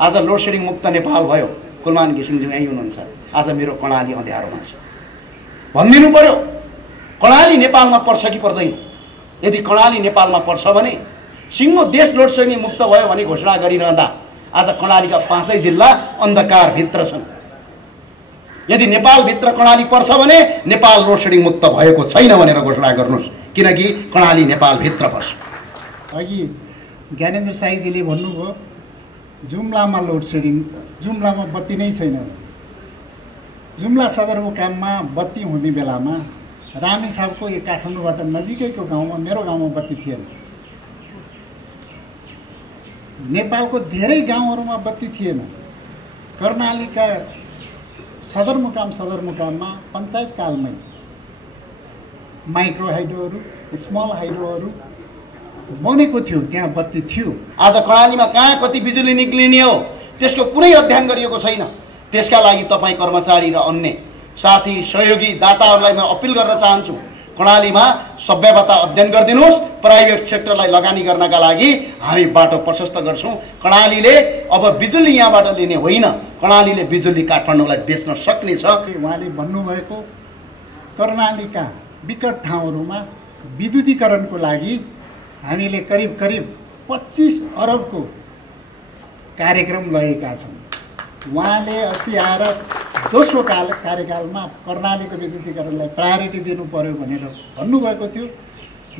आज load shedding मुक्त नेपाल भयो। कुलमान घिसिङज्यू यहीँ हुनुहुन्छ, आज मेरो कर्णाली अँध्यारोमा छ भनिदिनु पर्यो। कर्णाली नेपालमा पर्छ कि पर्दैन? यदि कर्णाली नेपालमा पर्छ भने सिङ्गो देश लोड सेडिङ मुक्त भयो भने घोषणा गरिरहँदा आज कर्णालीका 5 जिल्ला अन्धकारभित्र छन्। यदि नेपालभित्र कर्णाली पर्छ भने नेपाल लोड सेडिङ मुक्त भएको छैन भनेर घोषणा गर्नुहोस्, किनकि कर्णाली नेपालभित्र पर्छ। अघि ज्ञानेन्द्र साईजीले भन्नुभयो जुम्लामा लोड सेडिङ, जुम्लामा बत्ती नै छैन। जुम्ला सदरमुकाममा बत्ती हुने बेलामा रामेछापको यो काठमाडौँबाट नजिकैको गाउँमा, मेरो गाउँमा बत्ती थिएन। नेपालको धेरै गाउँहरूमा बत्ती थिएन। कर्णालीका सदरमुकाममा पञ्चायत कालमै माइक्रो हाइड्रोहरू, स्मल हाइड्रोहरू बनेको थियो, त्यहाँ बत्ती थियो। आज कर्णालीमा कहाँ कति बिजुली निक्लिने हो त्यसको कुनै अध्ययन गरिएको छैन। त्यसका लागि तपाईँ कर्मचारी र अन्य साथी सहयोगी दाताहरूलाई म अपिल गर्न चाहन्छु, कर्णालीमा सभ्यता अध्ययन गरिदिनुहोस्। प्राइभेट सेक्टरलाई लगानी गर्नका लागि हामी बाटो प्रशस्त गर्छौँ। कर्णालीले अब बिजुली यहाँबाट लिने होइन, कर्णालीले बिजुली काठमाडौँलाई बेच्न सक्ने छ। उहाँले भन्नुभएको कर्णालीका विकट ठाउँहरूमा विद्युतीकरणको लागि हामीले करिब 25 अरबको कार्यक्रम लगेका छौँ। उहाँले अस्ति आएर दोस्रो कार्यकालमा कर्णालीको विद्युतीकरणलाई प्रायोरिटी दिनु पर्यो भनेर भन्नुभएको थियो।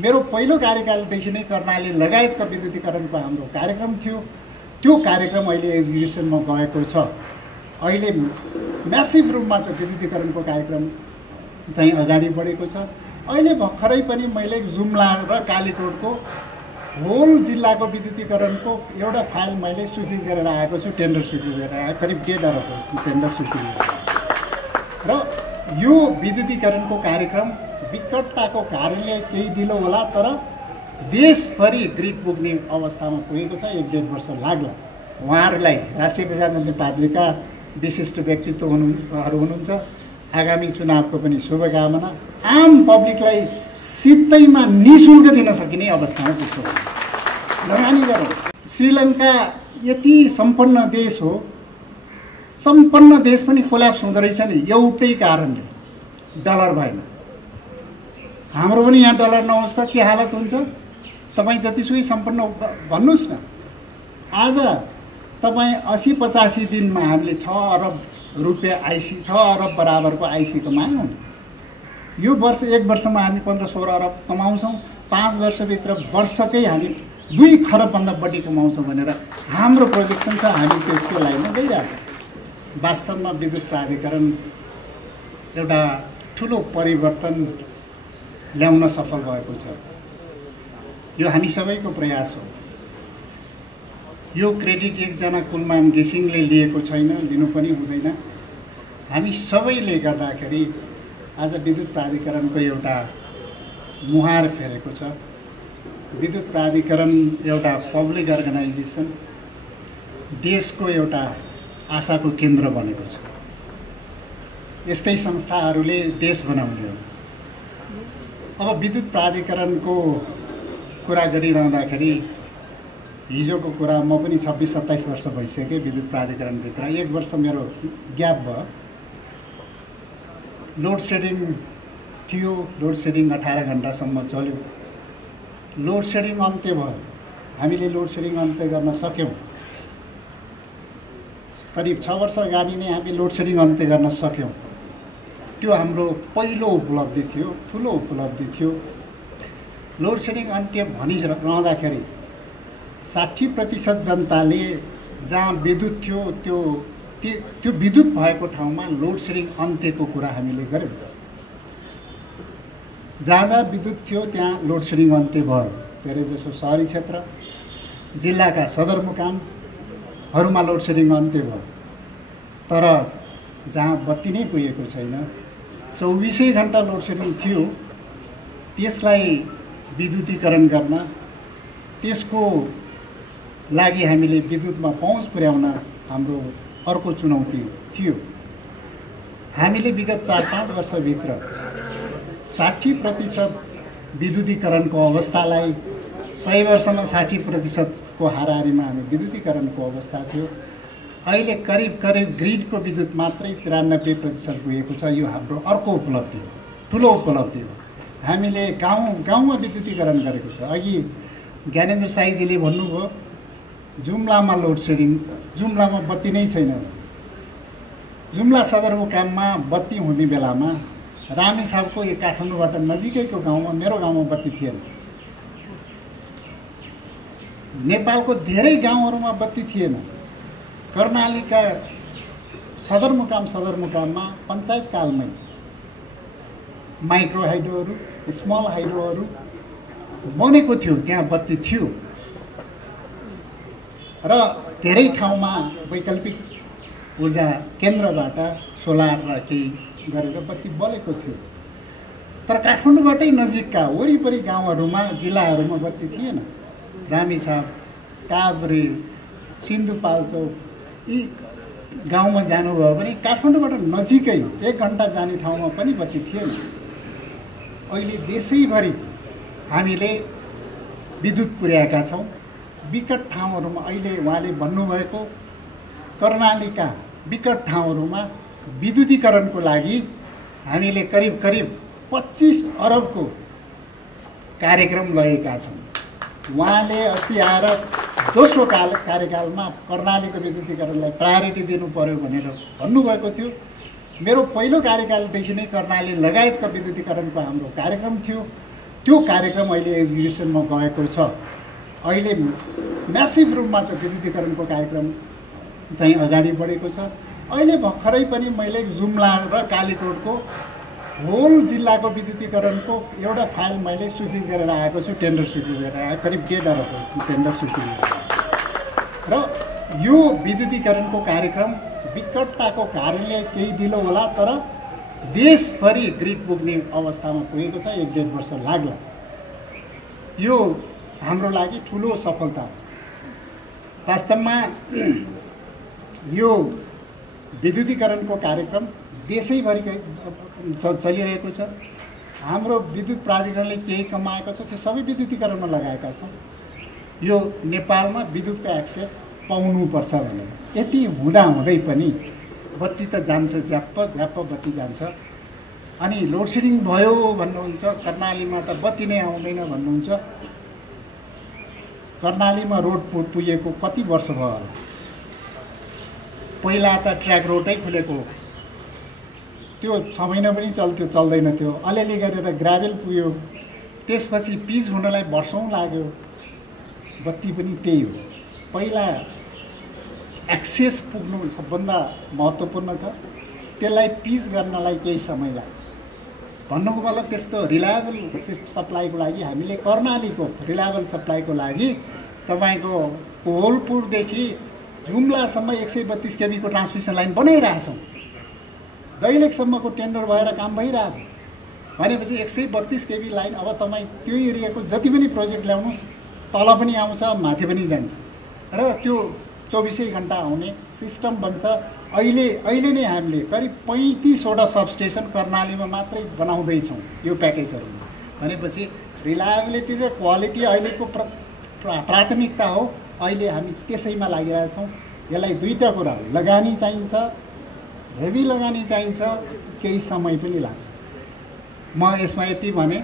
मेरो पहिलो कार्यकालदेखि नै कर्णाली लगायतका विद्युतीकरणको हाम्रो कार्यक्रम थियो। त्यो कार्यक्रम अहिले एक्जिक्युसनमा गएको छ। अहिले म्यासिभ रूपमा त विद्युतीकरणको कार्यक्रम चाहिँ अगाडि बढेको छ। अहिले भर्खरै पनि मैले जुम्ला र कालीकोटको होल जिल्लाको विद्युतीकरणको एउटा फाइल मैले स्वीकृत गरेर आएको छु। टेन्डर स्वीकृत गरेर आएको, करिब 1.5 अरबको टेन्डर स्वीकृत गरेर र यो विद्युतीकरणको कार्यक्रम विकटताको कारणले केही ढिलो होला, तर देशभरि ग्रिड पुग्ने अवस्थामा पुगेको छ। 1.5 वर्ष लाग्ला। उहाँहरूलाई राष्ट्रिय प्रजातन्त्र पार्टीका विशिष्ट व्यक्तित्व हुनुहुन्छ। आगामी चुनावको पनि शुभकामना। आम पब्लिकलाई सित्तैमा निःशुल्क दिन सकिने अवस्थामा पुग्छ। लगानी गरौँ। श्रीलङ्का यति सम्पन्न देश हो, सम्पन्न देश पनि कोल्याप्स हुँदो रहेछ नि एउटै कारणले, डलर भएन। हाम्रो पनि यहाँ डलर नहोस् त के हालत हुन्छ? तपाईँ जतिसुकै सम्पन्न भन्नुहोस् न। आज तपाईँ 80-85 दिनमा हामीले 6 अरब रुपियाँ आइसी, 6 अरब बराबरको आइसी कमायौँ। यो वर्ष 1 वर्षमा हामी 15-16 अरब कमाउँछौँ। 5 वर्षभित्र वर्षकै हामी 2 खरबभन्दा बढी कमाउँछौँ भनेर हाम्रो प्रोजेक्सन छ। हामी त्यो लाइनमा गइरहेको छ। वास्तवमा विद्युत प्राधिकरण एउटा ठुलो परिवर्तन ल्याउन सफल भएको छ। यो हामी सबैको प्रयास हो। यो क्रेडिट एकजना कुलमान घिसिङले लिएको छैन, लिनु पनि हुँदैन। हामी सबैले गर्दाखेरि आज विद्युत प्राधिकरणको एउटा मुहार फेरेको छ। विद्युत प्राधिकरण एउटा पब्लिक अर्गनाइजेसन, देशको एउटा आशाको केन्द्र बनेको छ। यस्तै संस्थाहरूले देश बनाउने हो। अब विद्युत प्राधिकरणको कुरा गरिरहँदाखेरि हिजोको कुरा, म पनि 26-27 वर्ष भइसकेँ विद्युत प्राधिकरणभित्र। 1 वर्ष मेरो ग्याप भयो। लोड सेडिङ थियो। लोड सेडिङ 18 घन्टासम्म चल्यो। लोड सेडिङ अन्त्य भयो। हामीले लोड सेडिङ अन्त्य गर्न सक्यौँ। करिब 6 वर्ष अगाडि नै हामी लोड सेडिङ अन्त्य गर्न सक्यौँ। त्यो हाम्रो पहिलो उपलब्धि थियो, ठुलो उपलब्धि थियो। लोड सेडिङ अन्त्य भनिरहँदाखेरि 60% जनताले जहाँ विद्युत थियो त्यो विद्युत भएको ठाउँमा लोड सेडिङ अन्त्यको कुरा हामीले गऱ्यौँ। जहाँ जहाँ विद्युत थियो त्यहाँ लोड सेडिङ अन्त्य भयो। धेरै जसो सहरी क्षेत्र, जिल्लाका सदरमुकामहरूमा लोड सेडिङ अन्त्य भयो। तर जहाँ बत्ती नै पुगेको छैन, 24 घन्टा लोड सेडिङ थियो, त्यसलाई विद्युतीकरण गर्न, त्यसको लागि हामीले विद्युतमा पहुँच पुर्याउन हाम्रो अर्को चुनौती थियो। हामीले विगत 4-5 वर्षभित्र 60% विद्युतीकरणको अवस्थालाई 100 वर्षमा 60% को हाराहारीमा हामी विद्युतीकरणको अवस्था थियो। अहिले करिब करिब ग्रिडको विद्युत मात्रै 93% पुगेको छ। यो हाम्रो अर्को उपलब्धि हो, ठुलो उपलब्धि हो। हामीले गाउँमा विद्युतीकरण गरेको छ। अघि ज्ञानेन्द्र साईजीले भन्नुभयो जुम्लामा लोड सेडिङ, जुम्लामा बत्ती नै छैन। जुम्ला सदरमुकाममा बत्ती हुने बेलामा रामेछापको यो काठमाडौँबाट नजिकैको गाउँमा, मेरो गाउँमा बत्ती थिएन। नेपालको धेरै गाउँहरूमा बत्ती थिएन। कर्णालीका सदरमुकाममा पञ्चायतकालमै माइक्रो हाइड्रोहरू, स्मल हाइड्रोहरू बनेको थियो, त्यहाँ बत्ती थियो र धेरै ठाउँमा वैकल्पिक ऊर्जा केन्द्रबाट सोलर र केही गरेर बत्ती बलेको थियो। तर काठमाडौँबाटै नजिकका वरिपरि गाउँहरूमा, जिल्लाहरूमा बत्ती थिएन। रामेछाप, काभ्रे, सिन्धुपाल्चोक यी गाउँमा जानुभयो भने काठमाडौँबाट नजिकै 1 घन्टा जाने ठाउँमा पनि बत्ती थिएन। अहिले देशैभरि हामीले विद्युत पुर्याएका छौँ। विकट ठाउँहरूमा अहिले उहाँले भन्नुभएको कर्णालीका विकट ठाउँहरूमा विद्युतीकरणको लागि हामीले करिब करिब 25 अरबको कार्यक्रम लगेका छौँ। उहाँले अस्ति आएर दोस्रो कार्यकालमा कर्णालीको विद्युतीकरणलाई प्रायोरिटी दिनु पर्यो भनेर भन्नुभएको थियो। मेरो पहिलो कार्यकालदेखि नै कर्णाली लगायतका विद्युतीकरणको हाम्रो कार्यक्रम थियो। त्यो कार्यक्रम अहिले एक्जिक्युसनमा गएको छ। अहिले म्यासिभ रूपमा त विद्युतीकरणको कार्यक्रम चाहिँ अगाडि बढेको छ। अहिले भर्खरै पनि मैले जुम्ला र कालीकोटको होल जिल्लाको विद्युतीकरणको एउटा फाइल मैले स्वीकृत गरेर आएको छु। टेन्डर स्वीकृत गरेर आएको, करिब 1.5 अरबको टेन्डर स्वीकृत गरेर आएको। र यो विद्युतीकरणको कार्यक्रम विकटताको कारणले केही ढिलो होला, तर देशभरि ग्रिड पुग्ने अवस्थामा पुगेको छ। 1.5 वर्ष लाग्ला। यो हाम्रो लागि ठुलो सफलता। वास्तवमा यो विद्युतीकरणको कार्यक्रम देशैभरिकै चलिरहेको छ। हाम्रो विद्युत प्राधिकरणले केही कमाएको छ, त्यो सबै विद्युतीकरणमा लगाएका छौँ। यो नेपालमा विद्युतको एक्सेस पाउनुपर्छ भनेर। यति हुँदाहुँदै पनि बत्ती त जान्छ, झ्याप्प बत्ती जान्छ। अनि लोड सेडिङ भयो भन्नुहुन्छ, कर्णालीमा त बत्ती नै आउँदैन भन्नुहुन्छ। कर्णालीमा रोड पुगेको कति वर्ष भयो होला? पहिला त ट्र्याक रोडै खुलेको, त्यो 6 महिना पनि चल्थ्यो, चल्दैन थियो। अलिअलि गरेर ग्राभेल पुग्यो, त्यसपछि पिच हुनलाई वर्षौँ लाग्यो। बत्ती पनि त्यही हो। पहिला एक्सेस पुग्नु सबभन्दा महत्त्वपूर्ण छ, त्यसलाई पिच गर्नलाई केही समय लाग्छ। भन्नुको मतलब त्यस्तो रिलायबल सप्लाईको लागि हामीले कर्णालीको रिलायबल सप्लाईको लागि तपाईँको कोहलपुरदेखि जुम्लासम्म 132 केबीको ट्रान्समिसन लाइन बनाइरहेछौँ। दैलेखसम्मको टेन्डर भएर काम भइरहेछ भनेपछि 132 केबी लाइन। अब तपाईँ त्यो एरियाको जति पनि प्रोजेक्ट ल्याउनुहोस्, तल पनि आउँछ, माथि पनि जान्छ र त्यो 24 घन्टा आउने सिस्टम बन्छ। अहिले नै हामीले करिब 35वटा सबस्टेसन कर्णालीमा मात्रै बनाउँदैछौँ यो प्याकेजहरूमा। भनेपछि रिलायबिलिटी र क्वालिटी अहिलेको प्राथमिकता हो। अहिले हामी त्यसैमा लागिरहेछौँ। यसलाई दुईवटा कुरा हो, लगानी चाहिन्छ, हेभी लगानी चाहिन्छ, केही समय पनि लाग्छ। म यसमा यति भने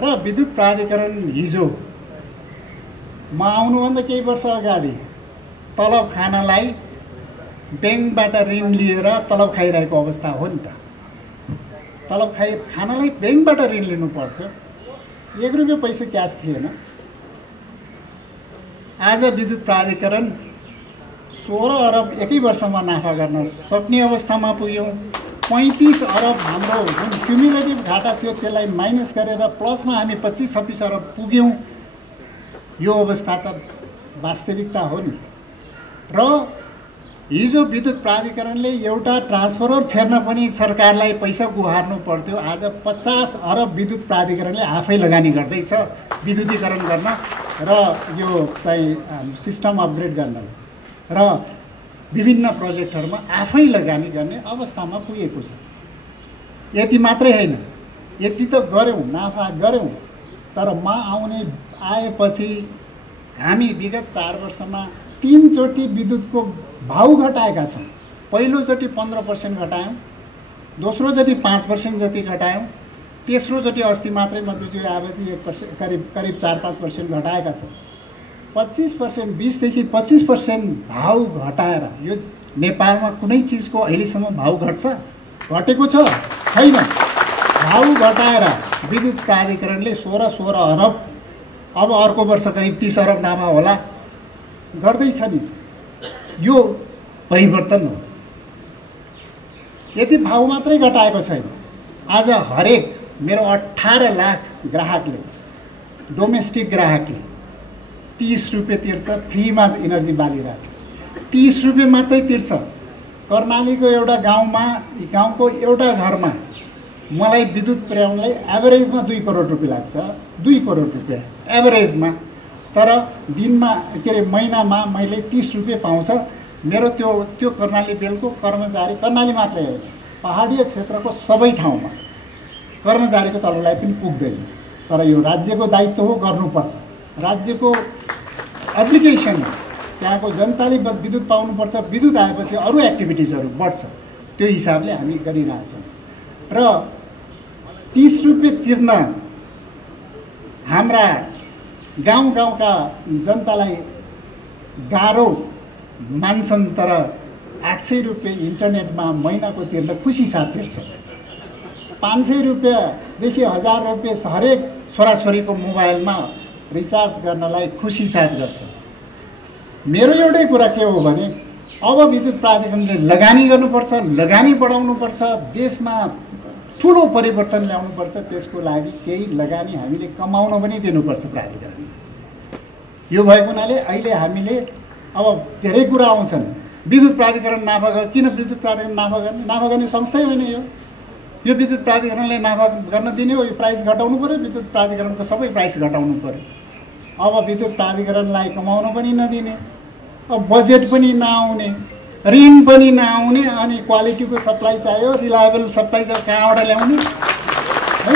र विद्युत प्राधिकरण हिजो म आउनुभन्दा केही वर्ष अगाडि तलब खानलाई ब्याङ्कबाट ऋण लिएर तलब खाइरहेको अवस्था हो नि त। तलब खानलाई ब्याङ्कबाट ऋण लिनु पर्थ्यो, 1 रुपियाँ पैसा क्यास थिएन। आज विद्युत प्राधिकरण 16 अरब एकै वर्षमा नाफा गर्न सक्ने अवस्थामा पुग्यौँ। 35 अरब हाम्रो जुन क्युमुलेटिभ घाटा थियो त्यसलाई माइनस गरेर प्लसमा हामी 25-26 अरब पुग्यौँ। यो अवस्था त वास्तविकता हो नि। र हिजो विद्युत प्राधिकरणले एउटा ट्रान्सफरर फेर्न पनि सरकारलाई पैसा गुहार्नु पर्थ्यो। आज 50 अरब विद्युत प्राधिकरणले आफै लगानी गर्दैछ विद्युतीकरण गर्न र यो चाहिँ सिस्टम अपग्रेड गर्नलाई र विभिन्न प्रोजेक्टहरूमा आफै लगानी गर्ने अवस्थामा पुगेको छ। यति मात्रै होइन, यति त गऱ्यौँ, नाफा गऱ्यौँ, तर आएपछि हामी विगत 4 वर्षमा 3 चोटि विद्युतको भाउ घटाएका छौँ। पहिलोचोटि 15% घटायौँ, दोस्रोचोटि 5% जति घटायौँ, तेस्रोचोटि अस्ति मात्रै मन्त्रीज्यू आएपछि 1% करिब 4-5% घटाएका छौँ। 25% 20 देखि 25% भाउ घटाएर यो नेपालमा कुनै चिजको अहिलेसम्म भाउ घट्छ? घटेको छ? छैन। भाउ घटाएर विद्युत प्राधिकरणले 16 अरब, अब अर्को वर्ष करिब 30 अरब नाफा होला, गर्दैछ नि। यो परिवर्तन हो। यति भाउ मात्रै घटाएको छैन। आज हरेक मेरो 18 लाख ग्राहकले, डोमेस्टिक ग्राहकले 30 रुपियाँ तिर्छ, फ्रीमा इनर्जी बालिरहेको छ। 30 रुपियाँ मात्रै तिर्छ। कर्णालीको एउटा गाउँको एउटा घरमा मलाई विद्युत पुर्याउनलाई एभरेजमा 2 करोड रुपियाँ लाग्छ। 2 करोड रुपियाँ एभरेजमा। तर दिनमा के अरे महिनामा मैले 30 रुपियाँ पाउँछ। मेरो त्यो कर्णाली बेलको कर्मचारी, कर्णाली मात्रै होइन, पहाडीय क्षेत्रको सबै ठाउँमा कर्मचारीको तलबलाई पनि पुग्दैन। तर यो राज्यको दायित्व हो, गर्नुपर्छ। राज्यको एप्लिकेसन हो। त्यहाँको जनताले विद्युत पाउनुपर्छ। विद्युत आएपछि अरू एक्टिभिटिजहरू बढ्छ। त्यो हिसाबले हामी गरिरहेछौँ। र 30 रुपियाँ तिर्न हाम्रा गाउँका जनतालाई गाह्रो मान्छन्, तर 800 रुपियाँ इन्टरनेटमा महिनाको तिर्न खुसी साथ तिर्छ। 500 रुपियाँदेखि 1000 रुपियाँ हरेक छोराछोरीको मोबाइलमा रिचार्ज गर्नलाई खुसी साथ गर्छ। मेरो एउटै कुरा के हो भने अब विद्युत प्राधिकरणले लगानी गर्नुपर्छ, लगानी बढाउनुपर्छ, देशमा ठुलो परिवर्तन ल्याउनुपर्छ। त्यसको लागि केही लगानी हामीले कमाउन पनि दिनुपर्छ प्राधिकरणले। यो भएको हुनाले अहिले हामीले अब धेरै कुरा आउँछन्। विद्युत प्राधिकरण नाफा किन विद्युत प्राधिकरण नाफा गर्ने? नाफा गर्ने संस्थै होइन यो विद्युत प्राधिकरणले नाफा गर्न दिने हो। यो प्राइस घटाउनु पऱ्यो। विद्युत प्राधिकरणको सबै प्राइस घटाउनु पऱ्यो। अब विद्युत प्राधिकरणलाई कमाउन पनि नदिने, अब बजेट पनि नआउने, ऋण पनि नआउने, अनि क्वालिटीको सप्लाई चाहियो, रिलायबल सप्लाई चाहियो, कहाँबाट ल्याउने है?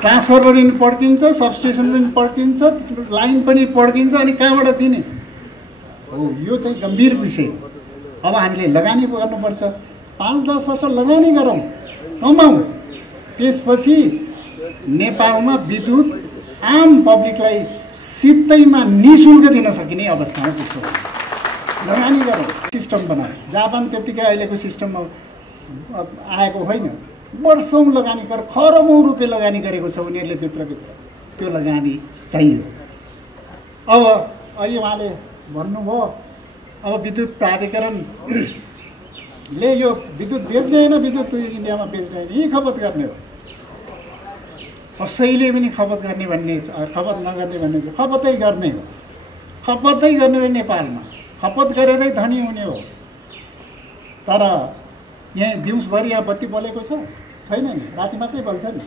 ट्रान्सफर्मर पनि पड्किन्छ, सबस्टेसन पनि पड्किन्छ, लाइन पनि पड्किन्छ, अनि कहाँबाट दिने हो? यो चाहिँ गम्भीर विषय। अब हामीले लगानी गर्नुपर्छ। 5-10 वर्ष लगानी गरौँ, कमाउँ। त्यसपछि नेपालमा विद्युत आम पब्लिकलाई सित्तैमा निःशुल्क दिन सकिने अवस्थामा पुग्छौँ। लगानी गरौँ, सिस्टम बनाऊ। जापान त्यत्तिकै अहिलेको सिस्टममा आएको होइन। वर्षौँ लगानी गरेर खरबौँ रुपियाँ लगानी गरेको छ उनीहरूले भित्रभित्र। त्यो लगानी चाहियो। अब अहिले उहाँले भन्नुभयो अब विद्युत प्राधिकरणले यो विद्युत बेच्ने होइन, विद्युत इन्डियामा बेच्ने होइन, यहीँ खपत गर्ने हो। कसैले पनि खपत गर्ने भन्ने, खपत नगर्ने भन्ने, खपतै गर्ने हो। खपतै गर्ने हो। नेपालमा खपत गरेरै धनी हुने हो। तर यहाँ दिउँसभरि यहाँ बत्ती बलेको छ? छैन नि, राति मात्रै बल्छ नि।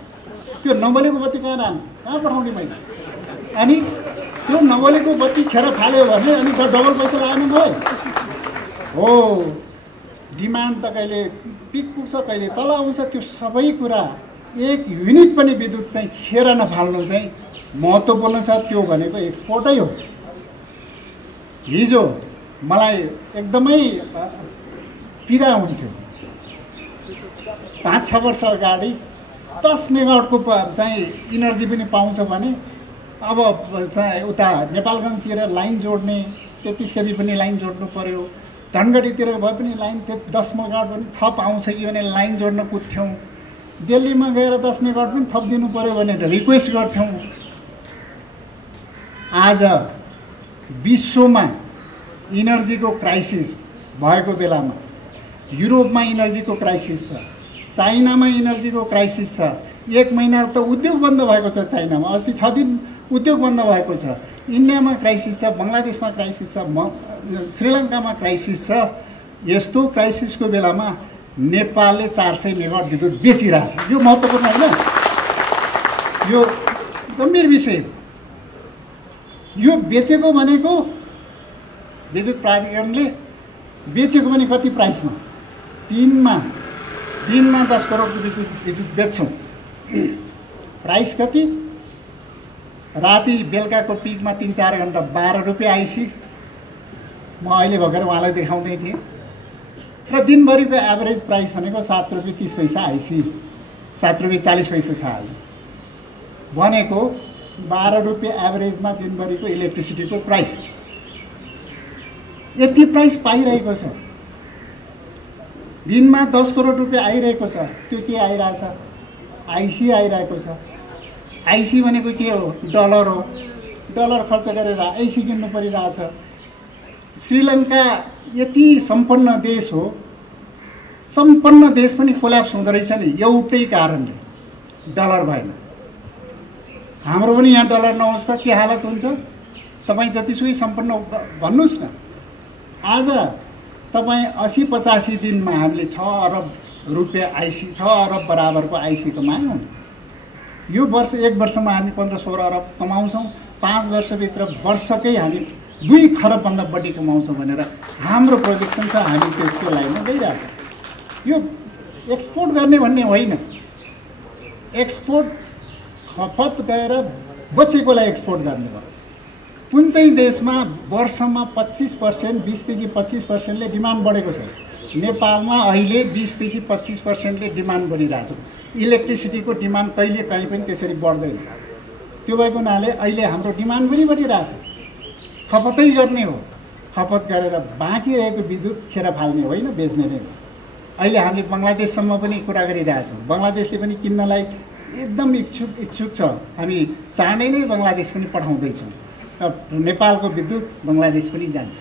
त्यो नबलेको बत्ती कहाँ पठाउने मैले? अनि त्यो नबलेको बत्ती खेर फाल्यो भने अनि त डबल पैसा लगाएन मलाई। हो, डिमान्ड त कहिले पिक पुग्छ, कहिले तल आउँछ। त्यो सबै कुरा 1 युनिट पनि विद्युत चाहिँ खेर नफाल्नु चाहिँ महत्त्वपूर्ण छ। त्यो भनेको एक्सपोर्टै हो। हिजो मलाई एकदमै पीडा हुन्थ्यो। 5-6 वर्ष अगाडि 10 मेगावाटको चाहिँ इनर्जी पनि पाउँछ भने अब चाहिँ उता नेपालगञ्जतिर लाइन जोड्ने 33 केबी पनि लाइन जोड्नु पर्यो। धनगढीतिर भए पनि लाइन 10 मेगावाट पनि थप आउँछ कि भने लाइन जोड्न कुद्थ्यौँ। दिल्लीमा गएर 10 मेगावाट पनि थप दिनु पर्यो भनेर रिक्वेस्ट गर्थ्यौँ। आज विश्वमा इनर्जीको क्राइसिस भएको बेलामा युरोपमा इनर्जीको क्राइसिस छ, चाइनामा इनर्जीको क्राइसिस छ। 1 महिना त उद्योग बन्द भएको छ चाइनामा, अस्ति 6 दिन उद्योग बन्द भएको छ। इन्डियामा क्राइसिस छ, बङ्गलादेशमा क्राइसिस छ, श्रीलङ्कामा क्राइसिस छ। यस्तो क्राइसिसको बेलामा नेपालले 400 मेगावाट विद्युत बेचिरहेछ। यो महत्त्वपूर्ण होइन? यो गम्भीर विषय हो। यो बेचेको भनेको विद्युत प्राधिकरणले बेचेको पनि कति प्राइसमा? दिनमा 10 करोडको विद्युत बेच्छौँ। प्राइस कति? राति बेलुकाको पिकमा 3-4 घन्टा 12 रुपियाँ आइसी, म अहिले भर्खर उहाँलाई देखाउँदै थिएँ र दिनभरिको एभरेज प्राइस भनेको 7 रुपियाँ 30 पैसा आइसी 7 रुपियाँ 40 पैसा छ आज भनेको 12 रुपियाँ एभरेजमा दिनभरिको इलेक्ट्रिसिटीको प्राइस यति प्राइस पाइरहेको छ दिनमा 10 करोड रुपियाँ आइरहेको छ त्यो के आइरहेछ आइसी आइरहेको छ आइसी भनेको के हो डलर हो डलर खर्च गरेर आइसी किन्नु परिरहेछ श्रीलङ्का यति सम्पन्न देश हो सम्पन्न देश पनि कोल्याप्स हुँदो रहेछ नि एउटै कारणले डलर भएन हाम्रो पनि यहाँ डलर नहोस् त के हालत हुन्छ तपाईँ जतिसुकै सम्पन्न भन्नुहोस् न आज तपाईँ 80-85 दिनमा हामीले 6 अरब रुपियाँ आइसी 6 अरब बराबरको आइसी कमायौँ यो वर्ष एक वर्षमा हामी 15-16 अरब कमाउँछौँ 5 वर्षभित्र वर्षकै हामी 2 खरबभन्दा बढी कमाउँछौँ भनेर हाम्रो प्रोजेक्सन छ हामी त्यो लाइनमा गइरहेको यो एक्सपोर्ट गर्ने भन्ने होइन एक्सपोर्ट खपत गएर बचेकोलाई एक्सपोर्ट गर्ने हो कुन चाहिँ देशमा वर्षमा 25% 20 देखि 25%ले डिमान्ड बढेको छ नेपालमा अहिले 20 देखि 25%ले डिमान्ड बढिरहेको छ इलेक्ट्रिसिटीको डिमान्ड कहिले कहीँ पनि त्यसरी बढ्दैन त्यो भएको हुनाले अहिले हाम्रो डिमान्ड पनि बढिरहेछ खपतै गर्ने हो खपत गरेर बाँकी रहेको विद्युत खेर फाल्ने होइन बेच्ने नै हो अहिले हामीले बङ्गलादेशसम्म पनि कुरा गरिरहेछौँ बङ्गलादेशले पनि किन्नलाई एकदम इच्छुक छ हामी चाँडै नै बङ्गलादेश पनि पठाउँदैछौँ नेपालको विद्युत बङ्गलादेश पनि जान्छ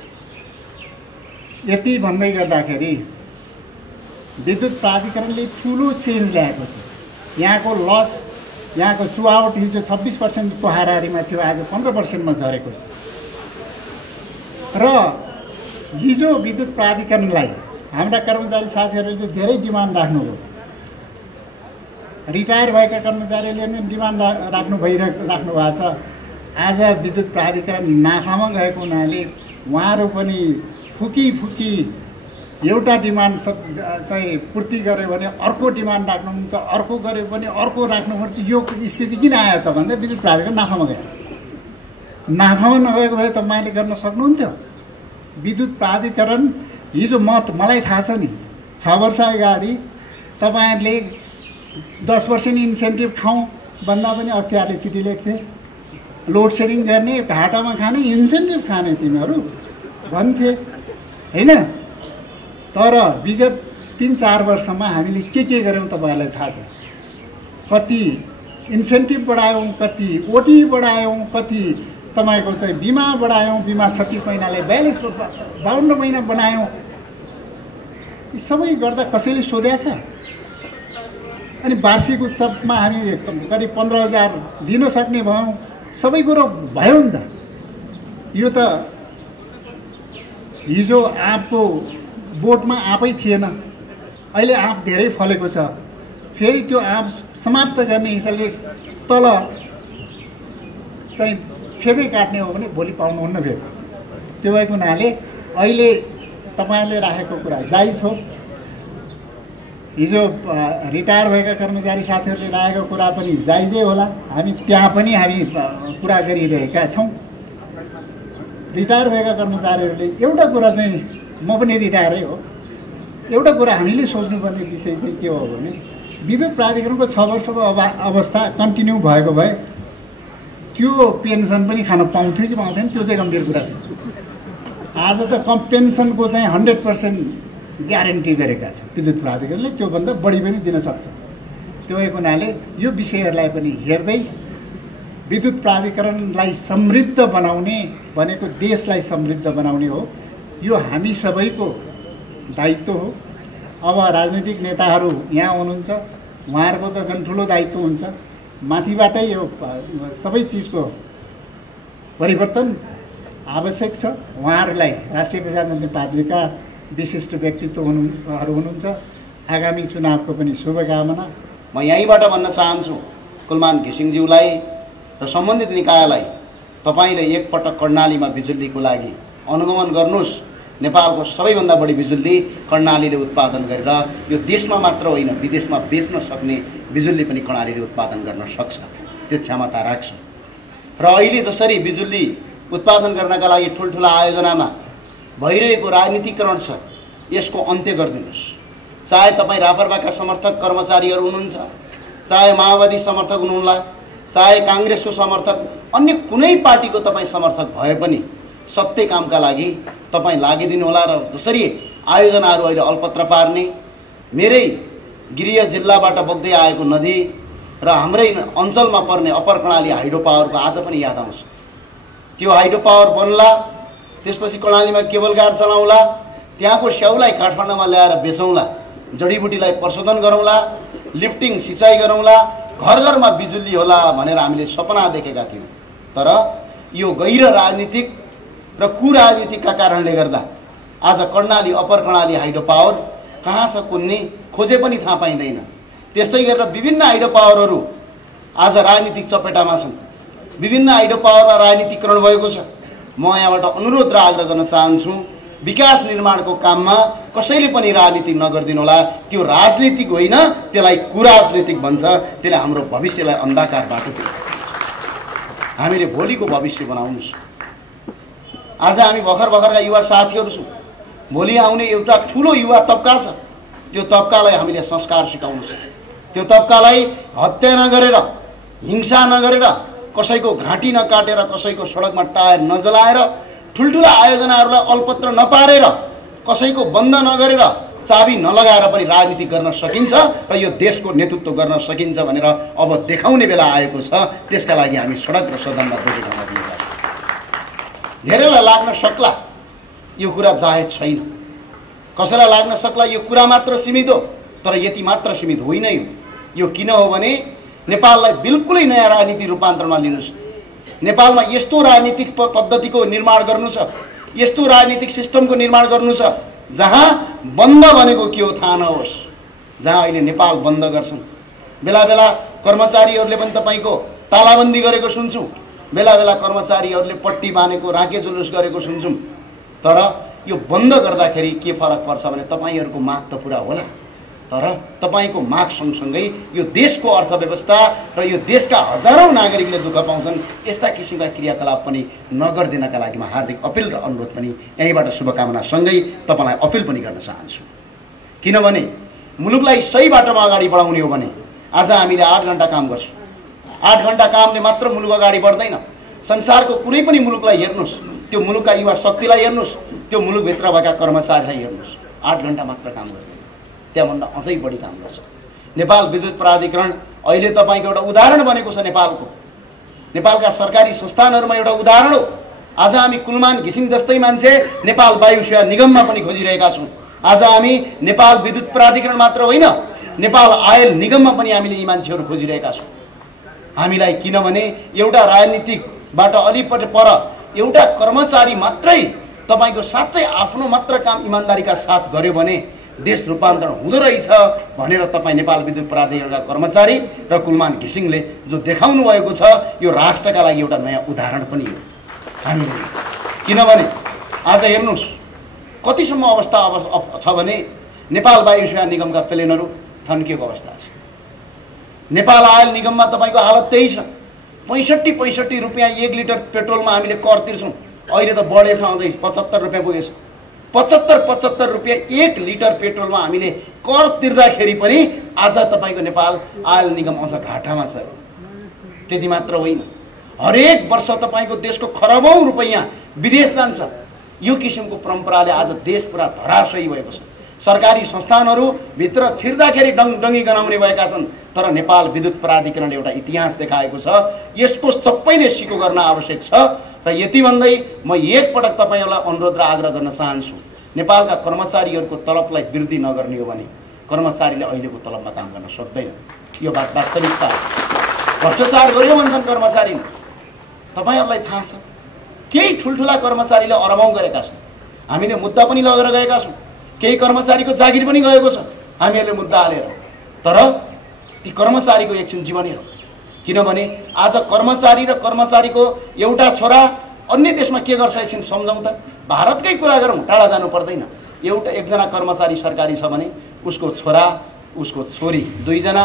यति भन्दै गर्दाखेरि विद्युत प्राधिकरणले ठुलो चेन्ज ल्याएको छ यहाँको लस यहाँको चुहावट हिजो 26%को हाराहारीमा थियो आज 15%मा झरेको छ र हिजो विद्युत प्राधिकरणलाई हाम्रा कर्मचारी साथीहरूले धेरै डिमान्ड राख्नुभयो रिटायर भएका कर्मचारीहरूले पनि डिमान्ड राख्नु भएको छ आज विद्युत प्राधिकरण नाफामा गएको हुनाले उहाँहरू पनि फुकी एउटा डिमान्ड चाहिँ पूर्ति गर्यो भने अर्को डिमान्ड राख्नुहुन्छ अर्को गर्यो भने अर्को राख्नुपर्छ यो स्थिति किन आयो त भन्दा विद्युत प्राधिकरण नाफामा गयो नाफामा नगएको भए तपाईँले गर्न सक्नुहुन्थ्यो विद्युत प्राधिकरण हिजो मलाई थाहा छ नि 6 वर्ष अगाडि तपाईँहरूले 10% इन्सेन्टिभ खाउँ भन्दा पनि अख्तियारले चिठी लेख्थे लोड सेडिङ गर्ने घाटामा खाने इन्सेन्टिभ खाने तिमीहरू भन्थे होइन तर विगत 3-4 वर्षमा हामीले के गर्यौँ तपाईँहरूलाई थाहा छ कति इन्सेन्टिभ बढायौँ कति ओटी बढायौँ कति तपाईँको चाहिँ बिमा बढायौँ बिमा 36 महिनाले 52 महिना बनायौँ यी सबै गर्दा कसैले सोधेको छ अनि वार्षिक उत्सवमा हामी करिब 15,000 दिन सक्ने भयौँ सबै कुरो भयो नि त यो त हिजो आँपको बोटमा आँपै थिएन अहिले आँप धेरै फलेको छ फेरि त्यो आँप समाप्त गर्ने हिसाबले तल चाहिँ फेदै काट्ने हो भने भोलि पाउनुहुन्न फेरि त्यो भएको हुनाले अहिले तपाईँले राखेको कुरा जायज हो हिजो रिटायर भएका कर्मचारी साथीहरूले राखेको कुरा पनि जायजै होला हामी त्यहाँ पनि हामी कुरा गरिरहेका छौँ रिटायर भएका कर्मचारीहरूले एउटा कुरा चाहिँ म पनि रिटायरै हो एउटा कुरा हामीले सोच्नुपर्ने विषय चाहिँ के हो भने विद्युत प्राधिकरणको 6 वर्षको अवस्था कन्टिन्यू भएको भए त्यो पेन्सन पनि खान पाउँथ्यो कि पाउँथेन त्यो चाहिँ गम्भीर कुरा थियो आज त पेन्सनको चाहिँ 100% ग्यारेन्टी गरेका छ विद्युत प्राधिकरणले त्योभन्दा बढी पनि दिन सक्छ त्यो भएको हुनाले यो विषयहरूलाई पनि हेर्दै विद्युत प्राधिकरणलाई समृद्ध बनाउने भनेको देशलाई समृद्ध बनाउने हो यो हामी सबैको दायित्व हो अब राजनीतिक नेताहरू यहाँ हुनुहुन्छ उहाँहरूको त झन् ठुलो दायित्व हुन्छ माथिबाटै यो सबै चिजको परिवर्तन आवश्यक छ उहाँहरूलाई राष्ट्रिय प्रजातन्त्र पार्टीका विशिष्ट व्यक्तित्वहरू हुनुहुन्छ आगामी चुनावको पनि शुभकामना म यहीँबाट भन्न चाहन्छु कुलमान घिसिङज्यूलाई र सम्बन्धित निकायलाई तपाईँले एकपटक कर्णालीमा बिजुलीको लागि अनुगमन गर्नुहोस् नेपालको सबैभन्दा बढी बिजुली कर्णालीले उत्पादन गरेर यो देशमा मात्र होइन विदेशमा बेच्न सक्ने बिजुली पनि कर्णालीले उत्पादन गर्न सक्छ त्यो क्षमता राख्छ र अहिले जसरी बिजुली उत्पादन गर्नका लागि ठुल्ठुला आयोजनामा भइरहेको राजनीतिकरण छ यसको अन्त्य गरिदिनुहोस्। चाहे तपाईँ रापरपाका समर्थक कर्मचारीहरू हुनुहुन्छ, चाहे माओवादी समर्थक हुनुहुला, चाहे काङ्ग्रेसको समर्थक, अन्य कुनै पार्टीको तपाईँ समर्थक भए पनि सत्य कामका लागि तपाईँ लागिदिनु होला। र जसरी आयोजनाहरू अहिले अलपत्र पार्ने, मेरै गृह जिल्लाबाट बग्दै आएको नदी र हाम्रै अञ्चलमा पर्ने अप्पर कर्णाली हाइड्रो पावरको आज पनि याद आउँछ। त्यो हाइड्रो पावर बन्ला, त्यसपछि कर्णालीमा केबल कार चलाउँला, त्यहाँको स्याउलाई काठमाडौँमा ल्याएर बेचौँला, जडीबुटीलाई प्रशोधन गरौँला, लिफ्टिङ सिँचाइ गरौँला, घर घरमा बिजुली होला भनेर हामीले सपना देखेका थियौँ। तर यो गैर राजनीतिक र कुराजनीतिकका कारणले गर्दा आज Karnali upper Karnali hydro power कहाँ छ कुन्ने खोजे पनि थाहा पाइँदैन। त्यस्तै गरेर विभिन्न हाइड्रो पावरहरू आज राजनीतिक चपेटामा छन्, विभिन्न हाइड्रो पावरमा राजनीतिकरण भएको छ। म यहाँबाट अनुरोध र आग्रह गर्न चाहन्छु, विकास निर्माणको काममा कसैले पनि राजनीति नगरिदिनु होला। त्यो राजनीतिक होइन, त्यसलाई कुराजनीतिक भन्छ। त्यसले हाम्रो भविष्यलाई अन्धकार बाटोतिर हामीले भोलिको भविष्य बनाउनुहोस्। आज हामी भर्खरका युवा साथीहरू छौँ, भोलि आउने एउटा ठुलो युवा तबका छ। त्यो तबकालाई हामीले संस्कार सिकाउनु छ। त्यो तबकालाई हत्या नगरेर, हिंसा नगरेर, कसैको घाँटी नकाटेर, कसैको सडकमा टायर नजलाएर, ठुल्ठुला आयोजनाहरूलाई अलपत्र नपारेर, कसैको बन्द नगरेर, चाबी नलगाएर पनि राजनीति गर्न सकिन्छ र यो देशको नेतृत्व गर्न सकिन्छ भनेर अब देखाउने बेला आएको छ। त्यसका लागि हामी सडक र सदनमा देखिरहन दिएका छौँ। धेरैलाई लाग्न सक्ला यो कुरा जायज छैन, कसैलाई लाग्न सक्ला यो कुरा मात्र सीमित हो, तर यति मात्र सीमित होइन। यो किन हो भने नेपाललाई बिल्कुलै नयाँ राजनीति रूपान्तरणमा लिनु छ। नेपालमा यस्तो राजनीतिक पद्धतिको निर्माण गर्नु छ, यस्तो राजनीतिक सिस्टमको निर्माण गर्नु छ जहाँ बन्द भनेको के हो थाहा नहोस्, जहाँ अहिले नेपाल बन्द गर्छन्। बेला बेला कर्मचारीहरूले पनि तपाईँको तालाबन्दी गरेको सुन्छौँ, बेला बेला कर्मचारीहरूले पट्टी बाँधेको राके जुलुस गरेको सुन्छौँ। तर यो बन्द गर्दाखेरि के फरक पर्छ भने तपाईँहरूको माग त पुरा होला, तर तपाईँको माग सँगसँगै यो देशको अर्थव्यवस्था र यो देशका हजारौँ नागरिकले दुःख पाउँछन्। यस्ता किसिमका क्रियाकलाप पनि नगरिदिनका लागि म हार्दिक अपिल र अनुरोध पनि यहीँबाट शुभकामनासँगै तपाईँलाई अपिल पनि गर्न चाहन्छु। किनभने मुलुकलाई सही बाटोमा अगाडि बढाउने हो भने आज हामीले 8 घन्टा काम गर्छौँ। 8 घन्टा कामले मात्र मुलुक अगाडि बढ्दैन। संसारको कुनै पनि मुलुकलाई हेर्नुहोस्, त्यो मुलुकका युवा शक्तिलाई हेर्नुहोस्, त्यो मुलुकभित्र भएका कर्मचारीलाई हेर्नुहोस्, 8 घन्टा मात्र काम गर्दैन, त्यहाँभन्दा अझै बढी काम गर्छ। नेपाल विद्युत प्राधिकरण अहिले तपाईँको एउटा उदाहरण बनेको छ। नेपालका सरकारी संस्थानहरूमा एउटा उदाहरण हो। आज हामी कुलमान घिसिङ जस्तै मान्छे नेपाल वायु सेवा निगममा पनि खोजिरहेका छौँ। आज हामी नेपाल विद्युत प्राधिकरण मात्र होइन, नेपाल आयल निगममा पनि हामीले यी मान्छेहरू खोजिरहेका छौँ। हामीलाई किनभने एउटा राजनीतिकबाट अलिपट्टि पर एउटा कर्मचारी मात्रै तपाईँको साँच्चै आफ्नो मात्र काम इमान्दारीका साथ गर्यो भने देश रूपान्तरण हुँदो रहेछ भनेर तपाईँ नेपाल विद्युत प्राधिकरणका कर्मचारी र कुलमान घिसिङले जो देखाउनु भएको छ, यो राष्ट्रका लागि एउटा नयाँ उदाहरण पनि हो हामीले। किनभने आज हेर्नुहोस् कतिसम्म अवस्था छ भने नेपाल वायु सेवा निगमका प्लेनहरू थन्किएको अवस्था छ। नेपाल आयल निगममा तपाईँको हालत त्यही छ। 65 रुपियाँ 1 लिटर पेट्रोलमा हामीले कर तिर्छौँ, अहिले त बढेछ, अझै 75 रुपियाँ पुगेछ। 75 रुपियाँ 1 लिटर पेट्रोलमा हामीले कर तिर्दाखेरि पनि आज तपाईँको नेपाल आयल निगम अझ घाटामा छ। त्यति मात्र होइन, हरेक वर्ष तपाईँको देशको खरबौँ रुपैयाँ विदेश जान्छ। यो किसिमको परम्पराले आज देश पुरा धराशयी भएको छ। सरकारी संस्थानहरू भित्र छिर्दाखेरि डङ्गी गनाउने भएका छन्। तर नेपाल विद्युत प्राधिकरणले एउटा इतिहास देखाएको छ, यसको सबैले सिको गर्न आवश्यक छ। र यति भन्दै म एकपटक तपाईँहरूलाई अनुरोध र आग्रह गर्न चाहन्छु, नेपालका कर्मचारीहरूको तलबलाई वृद्धि नगर्ने हो भने कर्मचारीले अहिलेको तलबमा काम गर्न सक्दैन। यो बात वास्तविकता। भ्रष्टाचार गर्यो भन्छन् कर्मचारीले, तपाईँहरूलाई थाहा छ केही ठुल्ठुला कर्मचारीले अरबौँ गरेका छन्। हामीले मुद्दा पनि लगेर गएका छौँ, केही कर्मचारीको जागिर पनि गएको छ हामीहरूले मुद्दा हालेर। तर ती कर्मचारीको एकछिन जीवन हेरौँ। किनभने आज कर्मचारी र कर्मचारीको एउटा छोरा अन्य देशमा के गर्छ एकछिन सम्झौँ त। भारतकै कुरा गरौँ, टाढा जानु पर्दैन। एकजना कर्मचारी सरकारी छ भने उसको छोरा, उसको छोरी 2 जना,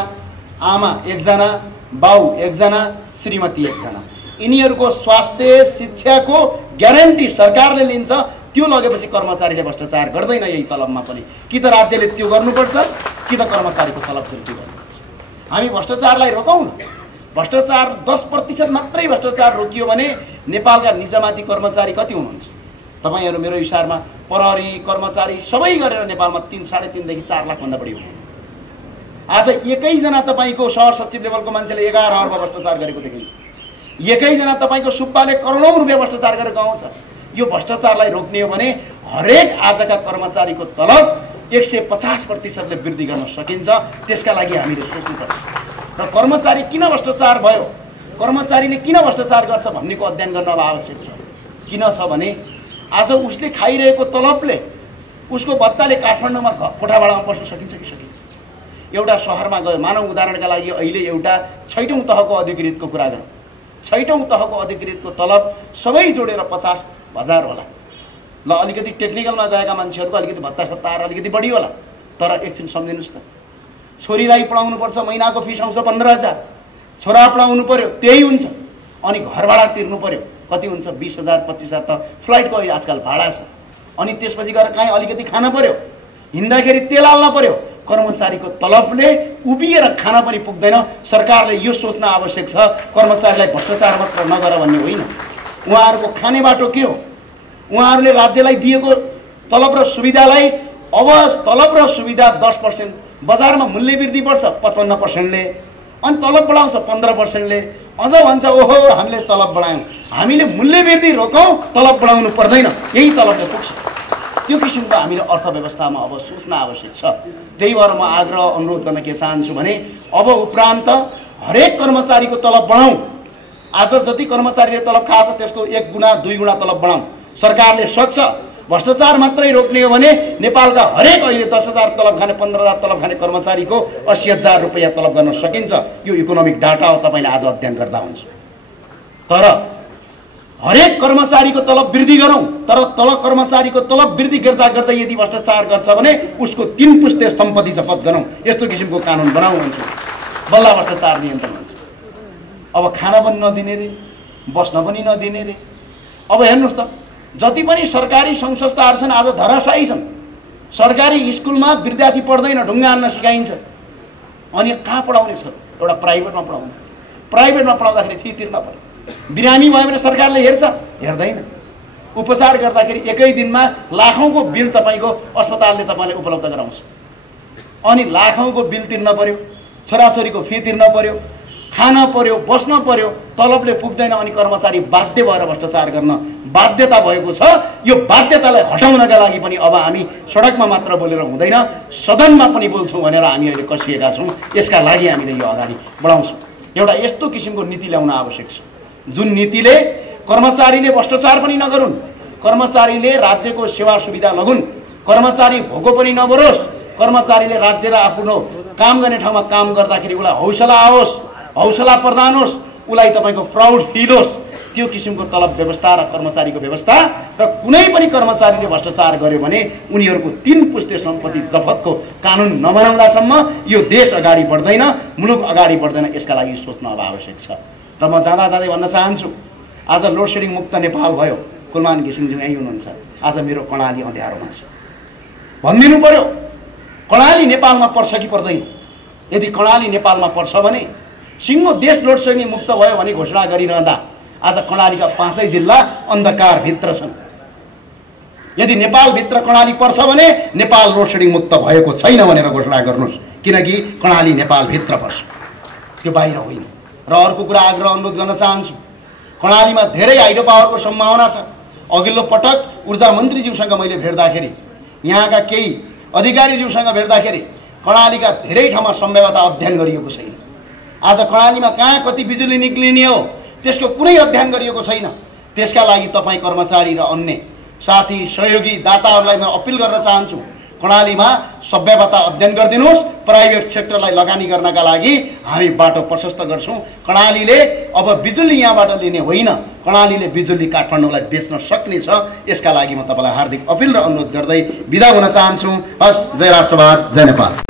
आमा 1 जना, बाउ 1 जना, श्रीमती 1 जना। यिनीहरूको स्वास्थ्य शिक्षाको ग्यारेन्टी सरकारले लिन्छ। त्यो लगेपछि कर्मचारीले भ्रष्टाचार गर्दैन यही तलबमा पनि। कि त राज्यले त्यो गर्नुपर्छ कि त कर्मचारीको तलब वृद्धि गर्नुपर्छ। हामी भ्रष्टाचारलाई रोकौँ न। भ्रष्टाचार 10% मात्रै भ्रष्टाचार रोकियो भने नेपालका निजामती कर्मचारी कति हुनुहुन्छ? तपाईहरु मेरो हिसाबमा प्रहरी कर्मचारी सबै गरेर नेपालमा 3.5 देखि 4 लाख भन्दा बढी हुनुहुन्छ। आज एकैजना तपाईको सहर सचिव लेभलको मान्छेले 11 अर्ब भ्रष्टाचार गरेको देखिन्छ। एकैजना तपाईको सुब्बाले करोडौं रुपैयाँ भ्रष्टाचार गरेको आउँछ। यो भ्रष्टाचारलाई रोक्ने हो भने हरेक आजका कर्मचारीको तलब 150% ले वृद्धि गर्न सकिन्छ। त्यसका लागि हामीले सोच्नुपर्छ। र कर्मचारी किन भ्रष्टाचार भयो, कर्मचारीले किन भ्रष्टाचार गर्छ भन्नेको अध्ययन गर्न अब आवश्यक छ। किन छ भने आज उसले खाइरहेको तलबले उसको भत्ताले काठमाडौँमा कोठाभाडामा बस्न सकिन्छ कि सकिन्छ? एउटा सहरमा गयो, मानव उदाहरणका लागि अहिले एउटा 6औं तहको अधिकृतको कुरा गरौँ। 6औं तहको अधिकृतको तलब सबै जोडेर 50,000 होला। ल अलिकति टेक्निकलमा गएका मान्छेहरूको अलिकति भत्ता सत्ता आएर अलिकति बढी होला। तर एकछिन सम्झिनुस् त, छोरीलाई पढाउनु पर्छ, महिनाको फिस आउँछ 15,000, छोरा पढाउनु पर्यो त्यही हुन्छ, अनि घर भाडा तिर्नु पर्यो कति हुन्छ 20,000 25,000 त फ्लाइटको आजकल भाडा छ। अनि त्यसपछि गएर कहीँ अलिकति खान पर्यो, हिँड्दाखेरि तेल हाल्न पर्यो। कर्मचारीको तलबले उभिएर खान पनि पुग्दैन। सरकारले यो सोच्न आवश्यक छ कर्मचारीलाई भ्रष्टाचार मात्र नगर भन्ने होइन। उहाँहरूको खाने बाटो के हो? उहाँहरूले राज्यलाई दिएको तलब र सुविधालाई अब तलब र सुविधा 10%, बजारमा मूल्य वृद्धि बढ्छ 55% ले, अनि तलब बढाउँछ 15% ले, अझ भन्छ ओहो हामीले तलब बढायौँ। हामीले मूल्य वृद्धि रोकौँ, तलब बढाउनु पर्दैन, यही तलबले पुग्छ। त्यो किसिमको हामीले अर्थव्यवस्थामा अब सोच्न आवश्यक छ। त्यही भएर म आग्रह अनुरोध गर्न के चाहन्छु भने अब उपरान्त हरेक कर्मचारीको तलब बढाउँ। आज जति कर्मचारीले तलब खान्छ त्यसको 1 गुणा 2 गुणा तलब बढाउँ। सरकारले सक्छ। भ्रष्टाचार मात्रै रोक्ने हो भने नेपालका हरेक अहिले 10,000 तलब खाने 15,000 तलब खाने कर्मचारीको 80,000 रुपैयाँ तलब गर्न सकिन्छ। यो इकोनोमिक डाटा हो, तपाईले आज अध्ययन गर्दा हुन्छ। तर हरेक कर्मचारीको तलब वृद्धि गरौँ। तर कर्मचारीको तलब वृद्धि गर्दा गर्दै यदि भ्रष्टाचार गर्छ भने उसको 3 पुस्ते सम्पत्ति जफत गरौँ। यस्तो किसिमको कानुन बनाउँ भन्छु। बल्ल भ्रष्टाचार नियन्त्रण हुन्छ। अब खान पनि नदिने रे, बस्न पनि नदिने रे। अब हेर्नुहोस् त, जति पनि सरकारी सङ्घ संस्थाहरू छन् आज धराशायी छन्। सरकारी स्कुलमा विद्यार्थी पढ्दैन, ढुङ्गा हान्न सिकाइन्छ। अनि कहाँ पढाउने छ? एउटा प्राइभेटमा पढाउनु। प्राइभेटमा पढाउँदाखेरि फी तिर्न पर्यो। बिरामी भयो भने सरकारले हेर्छ? हेर्दैन। उपचार गर्दाखेरि एकै दिनमा लाखौँको बिल तपाईँको अस्पतालले तपाईँले उपलब्ध गराउँछ। अनि लाखौँको बिल तिर्न पर्यो, छोराछोरीको फी तिर्न पर्यो, खान पर्यो, बस्न पर्यो, तलबले पुग्दैन। अनि कर्मचारी बाध्य भएर भ्रष्टाचार गर्न बाध्यता भएको छ। यो बाध्यतालाई हटाउनका लागि पनि अब हामी सडकमा मात्र बोलेर हुँदैन, सदनमा पनि बोल्छौँ भनेर हामी अहिले कसिएका छौँ। यसका लागि हामीले यो अगाडि बढाउँछौँ। एउटा यस्तो किसिमको नीति ल्याउन आवश्यक छ जुन नीतिले कर्मचारीले भ्रष्टाचार पनि नगरून्, कर्मचारीले राज्यको सेवा सुविधा लगुन्, कर्मचारी भोको पनि नबरोस्, कर्मचारीले राज्य र आफ्नो काम गर्ने ठाउँमा काम गर्दाखेरि उसलाई हौसला आओस्, हौसला प्रदान होस्, उसलाई तपाईँको प्राउड फिल होस्। त्यो किसिमको तलब व्यवस्था र कर्मचारीको व्यवस्था र कुनै पनि कर्मचारीले भ्रष्टाचार गर्यो भने उनीहरूको 3 पुस्ते सम्पत्ति जफतको कानुन नबनाउँदासम्म यो देश अगाडि बढ्दैन, मुलुक अगाडि बढ्दैन। यसका लागि सोच्न अब आवश्यक छ। र म जाँदा जाँदै भन्न चाहन्छु, आज लोड सेडिङ मुक्त नेपाल भयो। कुलमान घिसिङज्यू यहीँ हुनुहुन्छ। आज मेरो कर्णाली अँध्यारोमा छ। भनिदिनु पर्यो कर्णाली नेपालमा पर्छ कि पर्दैन? यदि कर्णाली नेपालमा पर्छ भने सिङ्गो देश लोड सेडिङ मुक्त भयो भने घोषणा गरिरहँदा आज कर्णालीका 5 जिल्ला अन्धकारभित्र छन्। यदि नेपालभित्र कर्णाली पर्छ भने नेपाल लोड सेडिङ मुक्त भएको छैन भनेर घोषणा गर्नुहोस्, किनकि कर्णाली नेपालभित्र पर्छ, त्यो बाहिर होइन। र अर्को कुरा आग्रह अनुरोध गर्न चाहन्छु, कर्णालीमा धेरै हाइड्रो पावरको सम्भावना छ। अघिल्लो पटक ऊर्जा मन्त्रीज्यूसँग मैले भेट्दाखेरि, यहाँका केही अधिकारीज्यूसँग भेट्दाखेरि कर्णालीका धेरै ठाउँमा सम्भाव्यता अध्ययन गरिएको छैन। आज कर्णालीमा कहाँ कति बिजुली निक्लिने हो त्यसको कुनै अध्ययन गरिएको छैन। त्यसका लागि तपाईँ कर्मचारी र अन्य साथी सहयोगी दाताहरूलाई म अपिल गर्न चाहन्छु, कर्णालीमा सम्भाव्यता अध्ययन गरिदिनुहोस्। प्राइभेट सेक्टरलाई लगानी गर्नका लागि हामी बाटो प्रशस्त गर्छौँ। कर्णालीले अब बिजुली यहाँबाट लिने होइन, कर्णालीले बिजुली काठमाडौँलाई बेच्न सक्ने छ। यसका लागि म तपाईँलाई हार्दिक अपिल र अनुरोध गर्दै बिदा हुन चाहन्छु। हस्, जय राष्ट्रवाद, जय नेपाल।